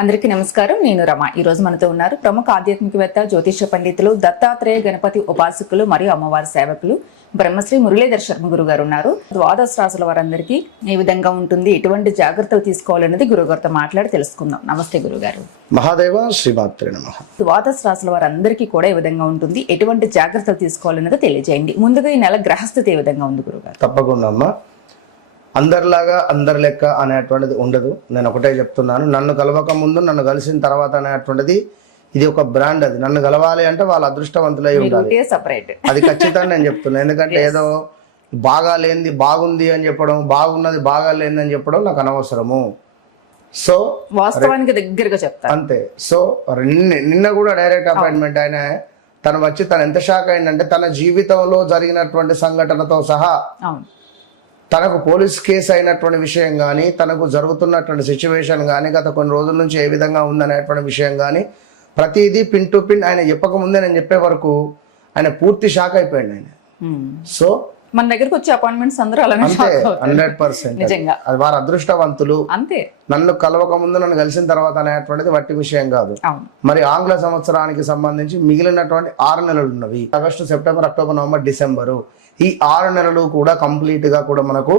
అందరికీ నమస్కారం. నేను రమ. ఈ రోజు మనతో ఉన్నారు ప్రముఖ ఆధ్యాత్మికవేత్త, జ్యోతిష పండితులు, దత్తాత్రేయ గణపతి ఉపాసకులు మరియు అమ్మవారి సేవకులు బ్రహ్మశ్రీ మురళీధర్ శర్మ గురువు గారు ఉన్నారు. ద్వాదశ రాశుల వారందరికీ ఏ విధంగా ఉంటుంది, ఎటువంటి జాగ్రత్తలు తీసుకోవాలనేది గురుగారితో మాట్లాడి తెలుసుకుందాం. నమస్తే గురుగారు. మహాదేవ శ్రీమాత్రే నమః. ద్వాదశ రాశుల వారందరికీ కూడా ఏ విధంగా ఉంటుంది, ఎటువంటి జాగ్రత్తలు తీసుకోవాలనేది తెలియజేయండి. ముందుగా ఈ నెల గ్రహస్థితి ఏ విధంగా ఉంది గురుగారు? తప్పకుండా అమ్మా. అందరిలాగా అందరి లెక్క అనేటువంటిది ఉండదు. నేను ఒకటే చెప్తున్నాను, నన్ను కలవక ముందు నన్ను కలిసిన తర్వాత అనేటువంటిది ఇది ఒక బ్రాండ్. అది నన్ను కలవాలి అంటే వాళ్ళ అదృష్టవంతులై ఉండాలి. అది ఖచ్చితంగా నేను చెప్తున్నాను. ఎందుకంటే ఏదో బాగా లేనిది బాగుంది అని చెప్పడం, బాగున్నది బాగా లేనిది అని చెప్పడం నాకు అనవసరము. సో వాస్తవానికి దగ్గరగా చెప్తాను అంతే. సో నిన్న కూడా డైరెక్ట్ అపాయింట్మెంట్ ఆయన తను వచ్చి తను ఎంత షాక్ అయిందంటే తన జీవితంలో జరిగినటువంటి సంఘటనతో సహా తనకు పోలీస్ కేసు అయినటువంటి విషయం కానీ, తనకు జరుగుతున్నటువంటి సిచ్యువేషన్ కానీ, గత కొన్ని రోజుల నుంచి ఏ విధంగా ఉందనేటువంటి విషయం కానీ ప్రతిదీ పిన్ టు పిన్ ఆయన చెప్పకముందే నేను చెప్పే వరకు ఆయన పూర్తి షాక్ అయిపోయాడు ఆయన. సో మన దగ్గరకు వచ్చే అపాయింట్మెంట్స్ అందరూ అలానే 100% అది వారి అదృష్టవంతులు. అంతే. నన్ను కలవక ముందు నన్ను కలిసిన తర్వాత అనేటువంటిది వట్టి విషయం కాదు. మరి ఆంగ్ల సంవత్సరానికి సంబంధించి మిగిలినటువంటి 6 నెలలు ఉన్నవి. August, September, October, November, December. ఈ 6 నెలలు కూడా కంప్లీట్ గా కూడా మనకు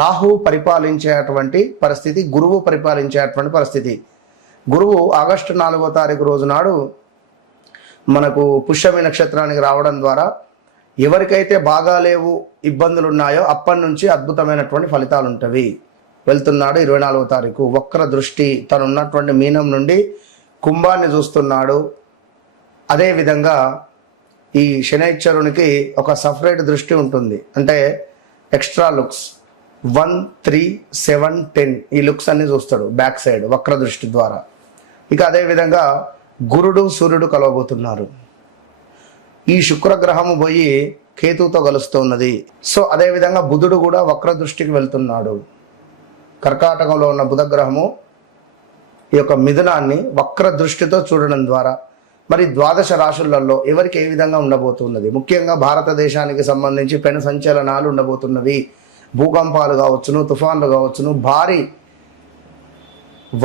రాహు పరిపాలించేటువంటి పరిస్థితి, గురువు పరిపాలించేటువంటి పరిస్థితి. గురువు ఆగస్టు 4వ తారీఖు రోజు నాడు మనకు పుష్యమి నక్షత్రానికి రావడం ద్వారా ఎవరికైతే బాగా లేవు, ఇబ్బందులు ఉన్నాయో అప్పటి నుంచి అద్భుతమైనటువంటి ఫలితాలు ఉంటవి. వెళ్తున్నాడు 24వ తారీఖు. వక్ర దృష్టి, తను ఉన్నటువంటి మీనం నుండి కుంభాన్ని చూస్తున్నాడు. అదేవిధంగా ఈ శనైశ్వరునికి ఒక సపరేట్ దృష్టి ఉంటుంది, అంటే ఎక్స్ట్రా లుక్స్ 1, 3, 7, 10 ఈ లుక్స్ అన్ని చూస్తాడు బ్యాక్ సైడ్ వక్ర దృష్టి ద్వారా. ఇక అదేవిధంగా గురుడు, సూర్యుడు కలవబోతున్నారు. ఈ శుక్రగ్రహము పోయి కేతుతో కలుస్తున్నది. సో అదేవిధంగా బుధుడు కూడా వక్ర దృష్టికి వెళ్తున్నాడు. కర్కాటకంలో ఉన్న బుధగ్రహము ఈ యొక్క మిథునాన్ని వక్ర దృష్టితో చూడడం ద్వారా మరి ద్వాదశ రాశులలో ఎవరికి ఏ విధంగా ఉండబోతున్నది, ముఖ్యంగా భారతదేశానికి సంబంధించి పెను సంచలనాలు ఉండబోతున్నవి. భూకంపాలు కావచ్చును, తుఫాన్లు కావచ్చును, భారీ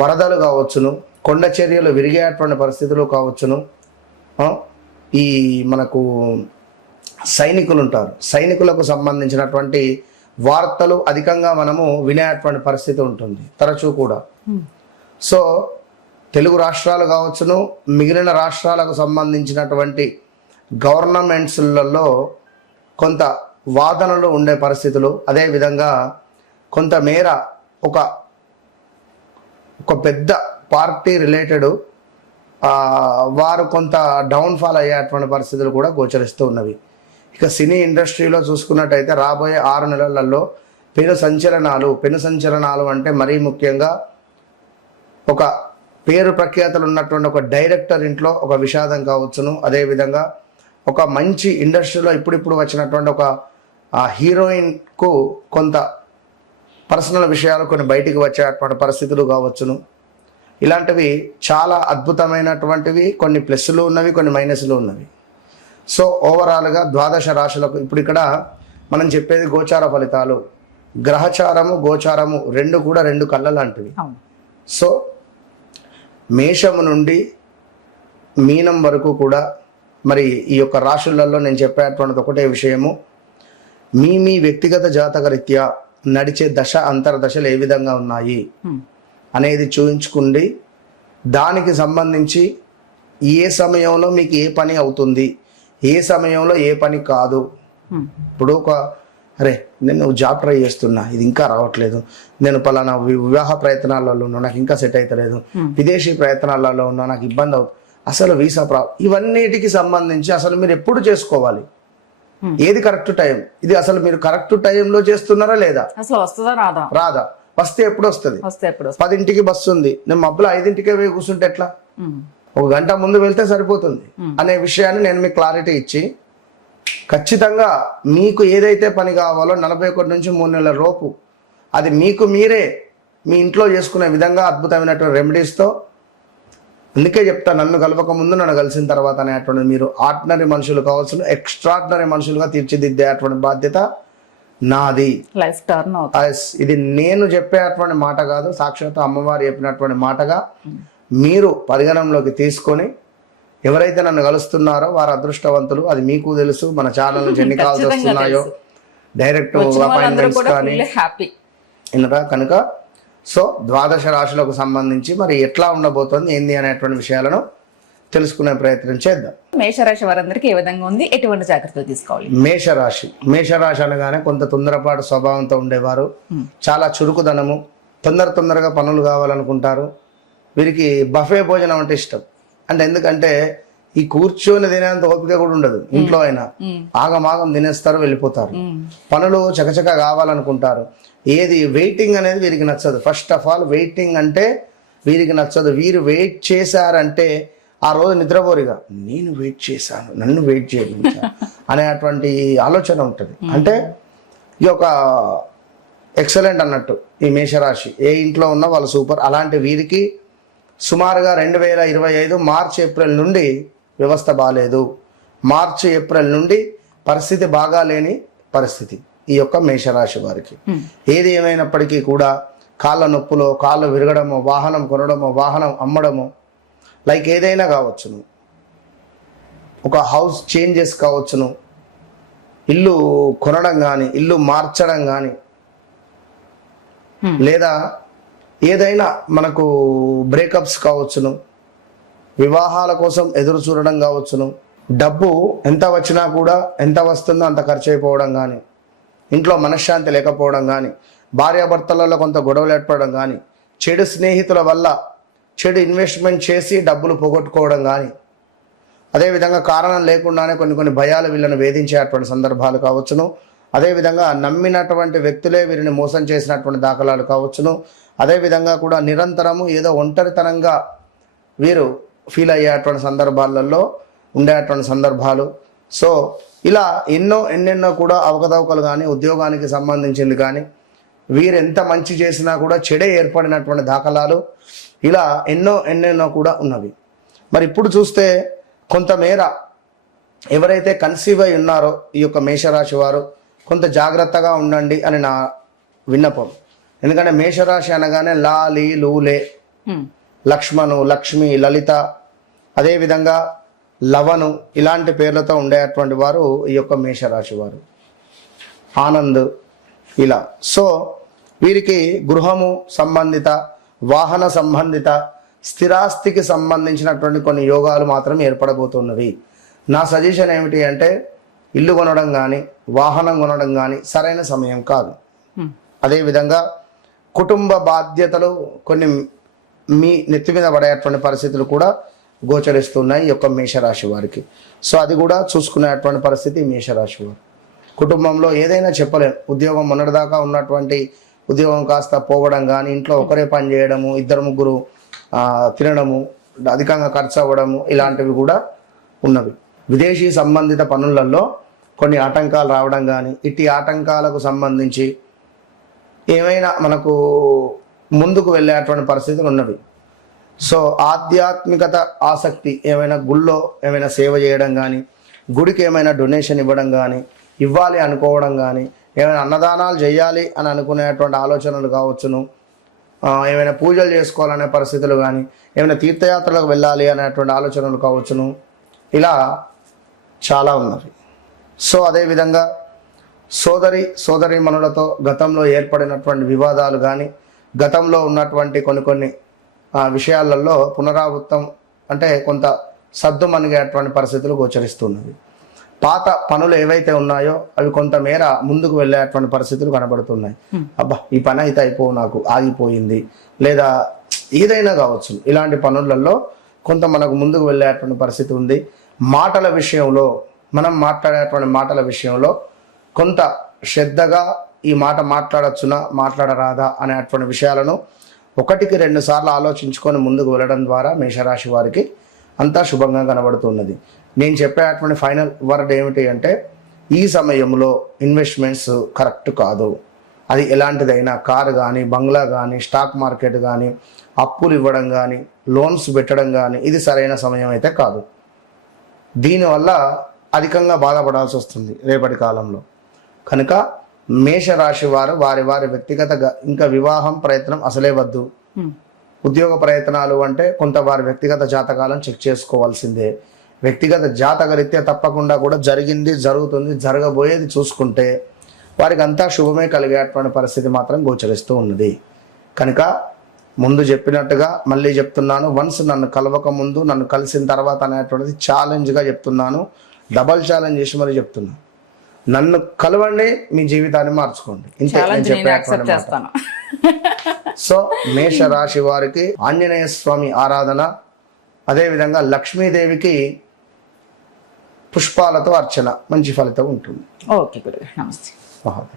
వరదలు కావచ్చును, కొండ చర్యలు విరిగేటువంటి పరిస్థితులు కావచ్చును. ఈ మనకు సైనికులు ఉంటారు, సైనికులకు సంబంధించినటువంటి వార్తలు అధికంగా మనము వినేటువంటి పరిస్థితి ఉంటుంది తరచూ కూడా. సో తెలుగు రాష్ట్రాలు కావచ్చును, మిగిలిన రాష్ట్రాలకు సంబంధించినటువంటి గవర్నమెంట్స్లలో కొంత వాదనలు ఉండే పరిస్థితులు, అదేవిధంగా కొంతమేర ఒక పెద్ద పార్టీ రిలేటెడ్ వారు కొంత డౌన్ఫాల్ అయ్యేటువంటి పరిస్థితులు కూడా గోచరిస్తూ ఉన్నవి. ఇక సినీ ఇండస్ట్రీలో చూసుకున్నట్టయితే రాబోయే 6 నెలలలో పెను సంచలనాలు అంటే మరీ ముఖ్యంగా ఒక పేరు ప్రఖ్యాతలు ఉన్నటువంటి ఒక డైరెక్టర్ ఇంట్లో ఒక విషాదం కావచ్చును, అదేవిధంగా ఒక మంచి ఇండస్ట్రీలో ఇప్పుడిప్పుడు వచ్చినటువంటి ఒక హీరోయిన్కు కొంత పర్సనల్ విషయాలు కొన్ని బయటికి వచ్చేటువంటి పరిస్థితులు కావచ్చును. ఇలాంటివి చాలా అద్భుతమైనటువంటివి. కొన్ని ప్లస్లు ఉన్నవి, కొన్ని మైనస్లు ఉన్నవి. సో ఓవరాల్గా ద్వాదశ రాశులకు ఇప్పుడు ఇక్కడ మనం చెప్పేది గోచార ఫలితాలు. గ్రహచారము, గోచారము రెండు కూడా 2 కళ్ళ లాంటివి. సో మేషము నుండి మీనం వరకు కూడా మరి ఈ యొక్క రాశులలో నేను చెప్పేటువంటిది ఒకటే విషయము, మీ వ్యక్తిగత జాతక రీత్యా నడిచే దశ అంతర్దశలు ఏ విధంగా ఉన్నాయి అనేది చూయించుకుండి దానికి సంబంధించి ఏ సమయంలో మీకు ఏ పని అవుతుంది, ఏ సమయంలో ఏ పని కాదు. ఇప్పుడు నేను జాబ్ ట్రై చేస్తున్నా, ఇది ఇంకా రావట్లేదు, నేను పలానా వివాహ ప్రయత్నాలలో ఉన్నా, నాకు ఇంకా సెట్ అవుతలేదు, విదేశీ ప్రయత్నాలలో ఉన్నా, నాకు ఇబ్బంది అవుతుంది, అసలు వీసా ఇవన్నిటికి సంబంధించి అసలు మీరు ఎప్పుడు చేసుకోవాలి, ఏది కరెక్ట్ టైం, ఇది అసలు మీరు కరెక్ట్ టైంలో చేస్తున్నారా లేదా, అసలు వస్తుందా రాదా, వస్తే ఎప్పుడు వస్తుంది, 10ంటికి బస్సు ఉంది, నేను మబ్బులో 5ంటికే పోయి కూర్చుంటే ఎట్లా, 1 గంట ముందు వెళ్తే సరిపోతుంది అనే విషయాన్ని నేను మీకు క్లారిటీ ఇచ్చి ఖచ్చితంగా మీకు ఏదైతే పని కావాలో 41 నుంచి 3 నెలల లోపు అది మీకు మీరే మీ ఇంట్లో చేసుకునే విధంగా అద్భుతమైనటువంటి రెమెడీస్తో. అందుకే చెప్తా, నన్ను కలవక ముందు నన్ను కలిసిన తర్వాత అనేటువంటిది మీరు ఆర్డినరీ మనుషులు కావాల్సిన ఎక్స్ట్రాడినరీ మనుషులుగా తీర్చిదిద్దేటువంటి బాధ్యత నాది. లైఫ్ టర్న్ అవుతుంది. ఇది నేను చెప్పేటువంటి మాట కాదు, సాక్షాత్ అమ్మవారు చెప్పినటువంటి మాటగా మీరు పరిగణనలోకి తీసుకొని ఎవరైతే నన్ను కలుస్తున్నారో వారు అదృష్టవంతులు. అది మీకు తెలుసు. మన ఛానల్ నుంచి ఎన్ని కాల్స్ వస్తున్నాయో, డైరెక్ట్ అపాయింట్మెంట్స్ కానీ హ్యాపీ ఇన్నరా కనుక. సో ద్వాదశ రాశులకు సంబంధించి మరి ఎట్లా ఉండబోతోంది ఏంది అనేటువంటి విషయాలను తెలుసుకునే ప్రయత్నం చేద్దాం. మేషరాశి వారందరికీ ఏ విధంగా ఉంది, ఎటువంటి జాగ్రత్తలు తీసుకోవాలి? మేషరాశి అనగానే కొంత తొందరపాటు స్వభావంతో ఉండేవారు, చాలా చురుకుదనము, తొందరగా పనులు కావాలనుకుంటారు. వీరికి బఫే భోజనం అంటే ఇష్టం. అంటే ఎందుకంటే ఈ కూర్చొని తినేంత ఓపిక కూడా ఉండదు. ఇంట్లో అయినా ఆగమాగం తినేస్తారు, వెళ్ళిపోతారు. పనులు చకచక కావాలనుకుంటారు. ఏది వెయిటింగ్ అనేది వీరికి నచ్చదు. ఫస్ట్ ఆఫ్ ఆల్ వెయిటింగ్ అంటే వీరికి నచ్చదు. వీరు వెయిట్ చేశారంటే ఆ రోజు నిద్రపోరిగా నేను వెయిట్ చేశాను, నన్ను వెయిట్ చేయించాను అనేటువంటి ఆలోచన ఉంటుంది. అంటే ఈ యొక్క ఎక్సలెంట్ అన్నట్టు ఈ మేషరాశి ఏ ఇంట్లో ఉన్నా వాళ్ళు సూపర్. అలాంటి వీరికి సుమారుగా 2025 మార్చి ఏప్రిల్ నుండి వ్యవస్థ బాగాలేదు. మార్చి ఏప్రిల్ నుండి పరిస్థితి బాగా లేని పరిస్థితి ఈ యొక్క మేషరాశి వారికి. ఏది ఏమైనప్పటికీ కూడా కాళ్ళ నొప్పులో, కాళ్ళు విరగడమో, వాహనం కొనడమో, వాహనం అమ్మడమో, లైక్ ఏదైనా కావచ్చును, ఒక హౌస్ చేంజెస్ కావచ్చును, ఇల్లు కొనడం కానీ, ఇల్లు మార్చడం కానీ, లేదా ఏదైనా మనకు బ్రేకప్స్ కావచ్చును, వివాహాల కోసం ఎదురు చూడడం కావచ్చును, డబ్బు ఎంత వచ్చినా కూడా ఎంత వస్తుందో అంత ఖర్చు అయిపోవడం కానీ, ఇంట్లో మనశ్శాంతి లేకపోవడం కానీ, భార్యాభర్తలలో కొంత గొడవలు ఏర్పడడం కానీ, చెడు స్నేహితుల వల్ల చెడు ఇన్వెస్ట్మెంట్ చేసి డబ్బులు పోగొట్టుకోవడం కానీ, అదేవిధంగా కారణం లేకుండానే కొన్ని భయాలు వీళ్ళని వేధించేటువంటి సందర్భాలు కావచ్చును, అదేవిధంగా నమ్మినటువంటి వ్యక్తులే వీరిని మోసం చేసినటువంటి దాఖలాలు కావచ్చును, అదేవిధంగా కూడా నిరంతరము ఏదో ఒంటరితనంగా వీరు ఫీల్ అయ్యేటువంటి సందర్భాలలో ఉండేటువంటి సందర్భాలు. సో ఇలా ఎన్నెన్నో కూడా అవకతవకలు కానీ, ఉద్యోగానికి సంబంధించింది కానీ, వీరు ఎంత మంచి చేసినా కూడా చెడే ఏర్పడినటువంటి దాఖలాలు ఇలా ఎన్నెన్నో కూడా ఉన్నవి. మరి ఇప్పుడు చూస్తే కొంతమేర ఎవరైతే కన్సీవ్ అయి ఉన్నారో ఈ యొక్క మేషరాశి వారు కొంత జాగ్రత్తగా ఉండండి అని నా విన్నపం. ఎందుకంటే మేషరాశి అనగానే లా, లీ, లూ, లే, లక్ష్మణు, లక్ష్మి, లలిత, అదేవిధంగా లవను ఇలాంటి పేర్లతో ఉండేటువంటి వారు ఈ యొక్క మేషరాశి వారు. ఆనంద్ ఇలా. సో వీరికి గృహము సంబంధిత, వాహన సంబంధిత, స్థిరాస్తికి సంబంధించినటువంటి కొన్ని యోగాలు మాత్రం ఏర్పడబోతున్నవి. నా సజెషన్ ఏమిటి అంటే ఇల్లు కొనడం కానీ, వాహనం కొనడం కానీ సరైన సమయం కాదు. అదేవిధంగా కుటుంబ బాధ్యతలు కొన్ని మీ నెత్తి మీద పడేటువంటి పరిస్థితులు కూడా గోచరిస్తున్నాయి ఈ యొక్క మేషరాశి వారికి. సో అది కూడా చూసుకునేటువంటి పరిస్థితి మేషరాశి వారు. కుటుంబంలో ఏదైనా చెప్పలేం. ఉద్యోగం మొన్నటిదాకా ఉన్నటువంటి ఉద్యోగం కాస్త పోవడం కానీ, ఇంట్లో ఒకరే పని చేయడము, 2-3 తినడము, అధికంగా ఖర్చు అవ్వడము ఇలాంటివి కూడా ఉన్నవి. విదేశీ సంబంధిత పనులలో కొన్ని ఆటంకాలు రావడం కానీ, ఇట్టి ఆటంకాలకు సంబంధించి ఏమైనా మనకు ముందుకు వెళ్ళేటువంటి పరిస్థితులు ఉన్నవి. సో ఆధ్యాత్మికత ఆసక్తి, ఏమైనా గుళ్ళో ఏమైనా సేవ చేయడం కానీ, గుడికి ఏమైనా డొనేషన్ ఇవ్వడం కానీ, ఇవ్వాలి అనుకోవడం కానీ, ఏమైనా అన్నదానాలు చేయాలి అని అనుకునేటువంటి ఆలోచనలు కావచ్చును, ఏమైనా పూజలు చేసుకోవాలనే పరిస్థితులు కానీ, ఏమైనా తీర్థయాత్రలకు వెళ్ళాలి అనేటువంటి ఆలోచనలు కావచ్చును, ఇలా చాలా ఉన్నవి. సో అదేవిధంగా సోదరీమణులతో గతంలో ఏర్పడినటువంటి వివాదాలు కానీ, గతంలో ఉన్నటువంటి కొన్ని విషయాలలో పునరావృతం అంటే కొంత సద్దుమణిగేటువంటి పరిస్థితులు గోచరిస్తున్నవి. పాత పనులు ఏవైతే ఉన్నాయో అవి కొంతమేర ముందుకు వెళ్ళేటువంటి పరిస్థితులు కనబడుతున్నాయి. అబ్బా ఈ పని అయితే నాకు ఆగిపోయింది, లేదా ఏదైనా కావచ్చు, ఇలాంటి పనులలో కొంత మనకు ముందుకు వెళ్ళేటువంటి పరిస్థితి ఉంది. మాటల విషయంలో, మనం మాట్లాడేటువంటి మాటల విషయంలో కొంత శ్రద్ధగా ఈ మాట మాట్లాడచ్చునా, మాట్లాడరాదా అనేటువంటి విషయాలను 1-2 సార్లు ఆలోచించుకొని ముందుకు వెళ్ళడం ద్వారా మేషరాశి వారికి అంతా శుభంగా కనబడుతున్నది. నేను చెప్పేటువంటి ఫైనల్ వర్డ్ ఏమిటి అంటే ఈ సమయంలో ఇన్వెస్ట్మెంట్స్ కరెక్ట్ కాదు. అది ఎలాంటిదైనా కారు కానీ, బంగ్లా కానీ, స్టాక్ మార్కెట్ కానీ, అప్పులు ఇవ్వడం కానీ, లోన్స్ పెట్టడం కానీ ఇది సరైన సమయం అయితే కాదు. దీనివల్ల అధికంగా బాధపడాల్సి వస్తుంది రేపటి కాలంలో. కనుక మేషరాశి వారు వారి వ్యక్తిగత ఇంకా వివాహం ప్రయత్నం అసలే వద్దు. ఉద్యోగ ప్రయత్నాలు అంటే కొంత వారి వ్యక్తిగత జాతకాలను చెక్ చేసుకోవాల్సిందే. వ్యక్తిగత జాతకరీత్యా తప్పకుండా కూడా జరిగింది, జరుగుతుంది, జరగబోయేది చూసుకుంటే వారికి అంతా శుభమే కలిగేటువంటి పరిస్థితి మాత్రం గోచరిస్తూ ఉన్నది. కనుక ముందు చెప్పినట్టుగా మళ్ళీ చెప్తున్నాను, వన్స్ నన్ను కలవక ముందు, నన్ను కలిసిన తర్వాత అనేటువంటిది ఛాలెంజ్గా చెప్తున్నాను, డబల్ ఛాలెంజ్ చేసి మరి చెప్తున్నాను. నన్ను కలవండి, మీ జీవితాన్ని మార్చుకోండి. ఇంతే నేను చెప్పేటువంటి మాట. సో మేష రాశి వారికి ఆంజనేయ స్వామి ఆరాధన, అదేవిధంగా లక్ష్మీదేవికి పుష్పాలతో అర్చన మంచి ఫలితం ఉంటుంది. ఓకే గురుగారు, నమస్తే. మహాదేవ్.